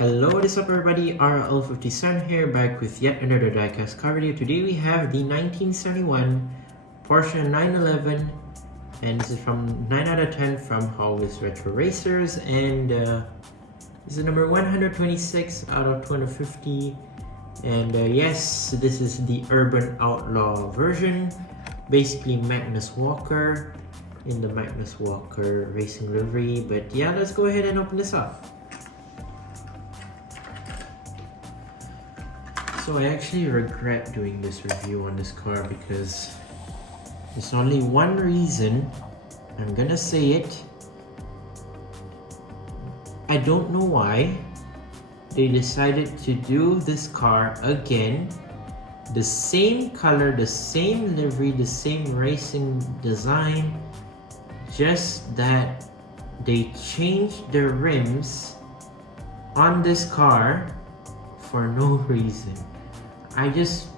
Hello, what is up everybody, RL57 here, back with yet another diecast car video. Today we have the 1971 Porsche 911, and this is from 9 out of 10 from Hotwheels Retro Racers, and this is number 126 out of 250, and yes, this is the Urban Outlaw version, basically Magnus Walker in the Magnus Walker racing livery. But yeah, let's go ahead and open this up. So I actually regret doing this review on this car because there's only one reason. I'm gonna say it. I don't know why they decided to do this car again. The same color, the same livery, the same racing design, just that they changed the rims on this car for no reason. I just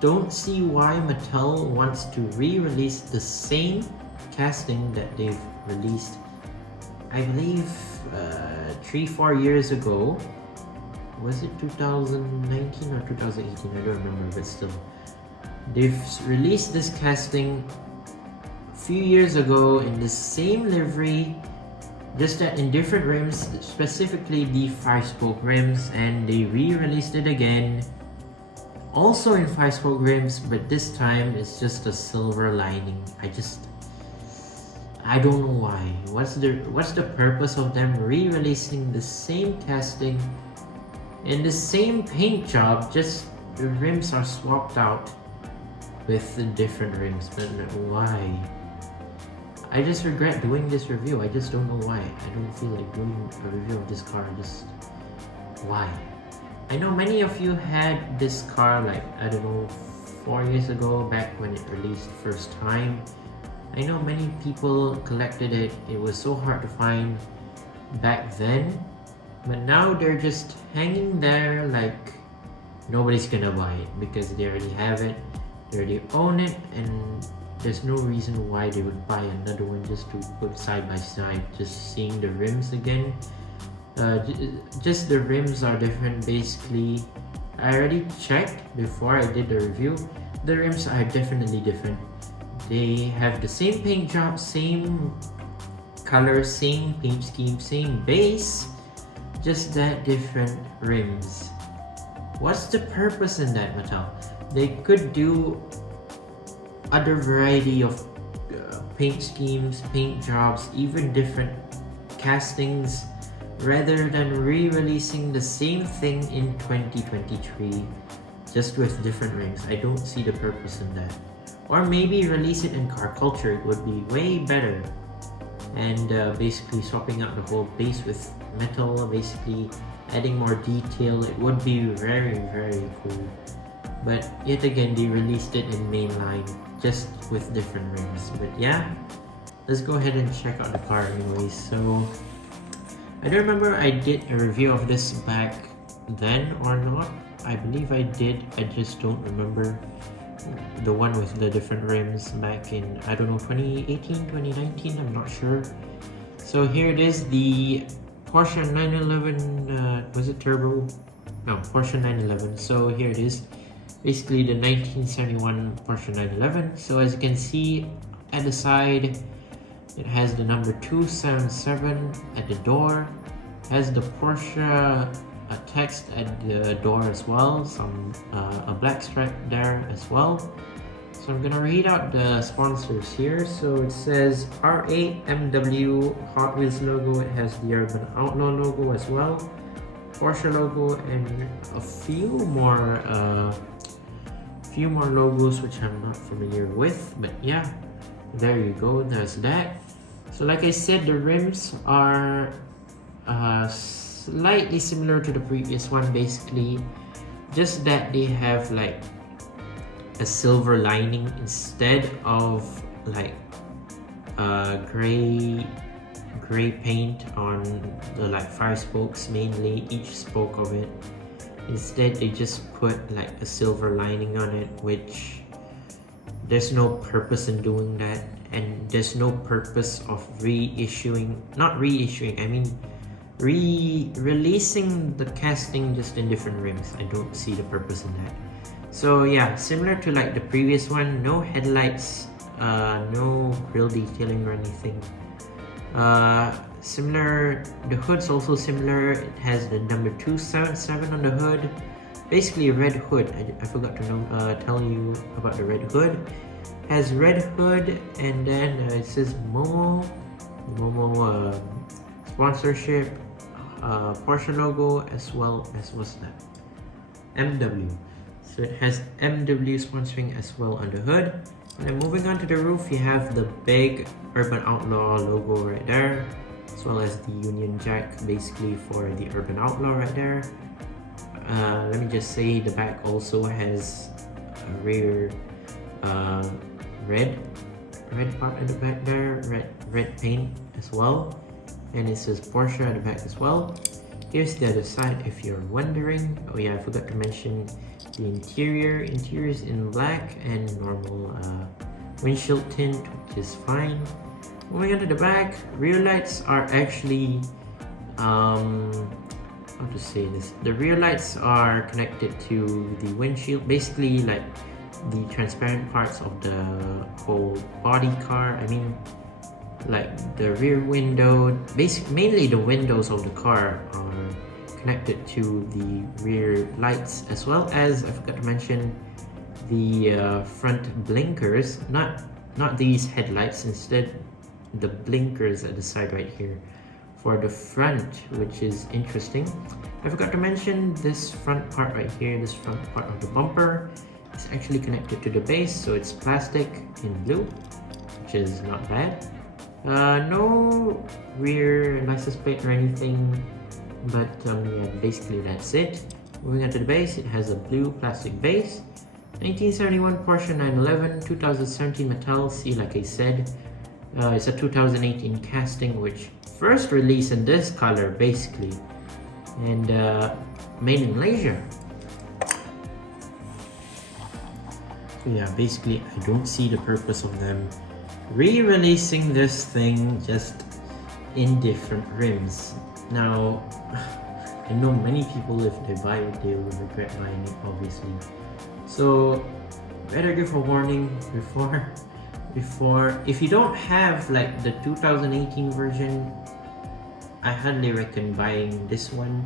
don't see why Mattel wants to re-release the same casting that they've released, I believe 3-4 years ago. Was it 2019 or 2018? I don't remember, but still. They've released this casting a few years ago in the same livery, just that in different rims, specifically the 5-spoke rims, and they re-released it again, also in 5-spoke rims, but this time it's just a silver lining. I don't know why. What's the purpose of them re-releasing the same casting and the same paint job, just the rims are swapped out with the different rims? But why? I just regret doing this review. I just don't know why. I don't feel like doing a review of this car. Just why? I know many of you had this car, like, I don't know, 4 years ago, back when it released the first time. I know many people collected it. It was so hard to find back then. But now they're just hanging there like nobody's gonna buy it because they already have it, they already own it, and there's no reason why they would buy another one just to put side by side. Just seeing the rims again, just the rims are different basically. I already checked before I did the review. The rims are definitely different. They have the same paint job, same color, same paint scheme, same base, just that different rims. What's the purpose in that, Mattel? They could do other variety of paint schemes, paint jobs, even different castings, rather than re-releasing the same thing in 2023 just with different rims. I don't see the purpose in that. Or maybe release it in car culture, it would be way better. And basically swapping out the whole base with metal, basically adding more detail, it would be very, very cool. But yet again, they released it in mainline just with different rims. But yeah, let's go ahead and check out the car anyways. So I don't remember I did a review of this back then or not. I believe I did, I just don't remember the one with the different rims back in, I don't know, 2018, 2019, I'm not sure. So here it is, the Porsche 911, was it turbo? No, Porsche 911. So here it is, basically the 1971 Porsche 911. So as you can see at the side, it has the number 277 at the door, has the Porsche text at the door as well, some a black stripe there as well. So I'm gonna read out the sponsors here. So it says R8MW Hot Wheels logo, it has the Urban Outlaw logo as well, Porsche logo, and a few more logos which I'm not familiar with, but yeah, there you go, there's that. So like I said, the rims are slightly similar to the previous one, basically, just that they have like a silver lining instead of like gray paint on the like 5 spokes, mainly each spoke of it. Instead they just put like a silver lining on it, which there's no purpose in doing that. and there's no purpose of not reissuing, I mean releasing the casting just in different rims. I don't see the purpose in that. So yeah, similar to like the previous one, no headlights, no grille detailing or anything. Similar, the hood's also similar. It has the number 277 on the hood. Basically a red hood. I forgot to tell you about the red hood. Has red hood, and then it says Momo sponsorship, Porsche logo, as well as what's that? MW. So it has MW sponsoring as well on the hood. And then moving on to the roof, you have the big Urban Outlaw logo right there, as well as the Union Jack basically for the Urban Outlaw right there. Let me just say the back also has a rear red part at the back there, red paint as well, and it says Porsche at the back as well. Here's the other side if you're wondering. Oh yeah, I forgot to mention the interior. Interior is in black and normal windshield tint, which is fine. Moving on to the back, rear lights are actually how to say this, the rear lights are connected to the windshield, basically like the transparent parts of the whole body car. I mean, like the rear window, mainly the windows of the car are connected to the rear lights, as well as I forgot to mention the front blinkers, not these headlights, instead the blinkers at the side right here for the front, which is interesting. I forgot to mention this front part right here, this front part of the bumper is actually connected to the base, so it's plastic in blue, which is not bad. No rear license plate or anything, but yeah, basically that's it. Moving on to the base, it has a blue plastic base. 1971 Porsche 911, 2017 metal. See, like I said, it's a 2018 casting, which first released in this color basically, and made in Malaysia. So yeah, basically I don't see the purpose of them re-releasing this thing just in different rims. Now I know many people, if they buy it, they will regret buying it, obviously. So better give a warning before if you don't have like the 2018 version, I highly recommend buying this one.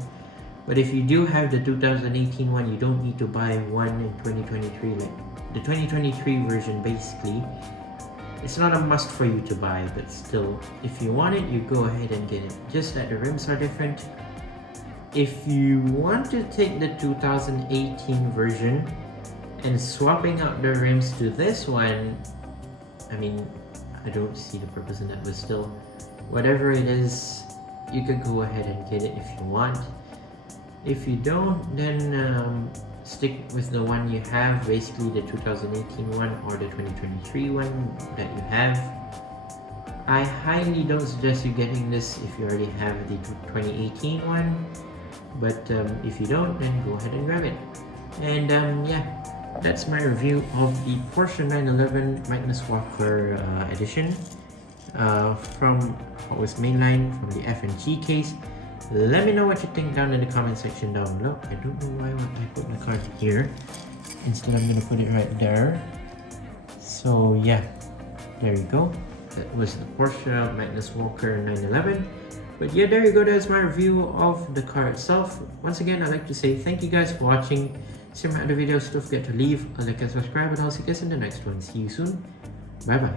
But if you do have the 2018 one, you don't need to buy one in 2023. Like the 2023 version, basically, it's not a must for you to buy, but still, if you want it, you go ahead and get it. Just that the rims are different. If you want to take the 2018 version and swapping out the rims to this one, I mean, I don't see the purpose in that, but still, whatever it is, you could go ahead and get it if you want. If you don't, then stick with the one you have, basically the 2018 one or the 2023 one that you have. I highly don't suggest you getting this if you already have the 2018 one, but if you don't, then go ahead and grab it. And yeah, that's my review of the Porsche 911 Magnus Walker edition from what was mainline, from the F and G case. Let me know what you think down in the comment section down below. I don't know why I put the card here. Instead, I'm gonna put it right there. So yeah, there you go. That was the Porsche Magnus Walker 911. But yeah, there you go. That's my review of the car itself. Once again, I'd like to say thank you guys for watching. See my other videos. Don't forget to leave a like and subscribe, and I'll see you guys in the next one. See you soon. Bye bye.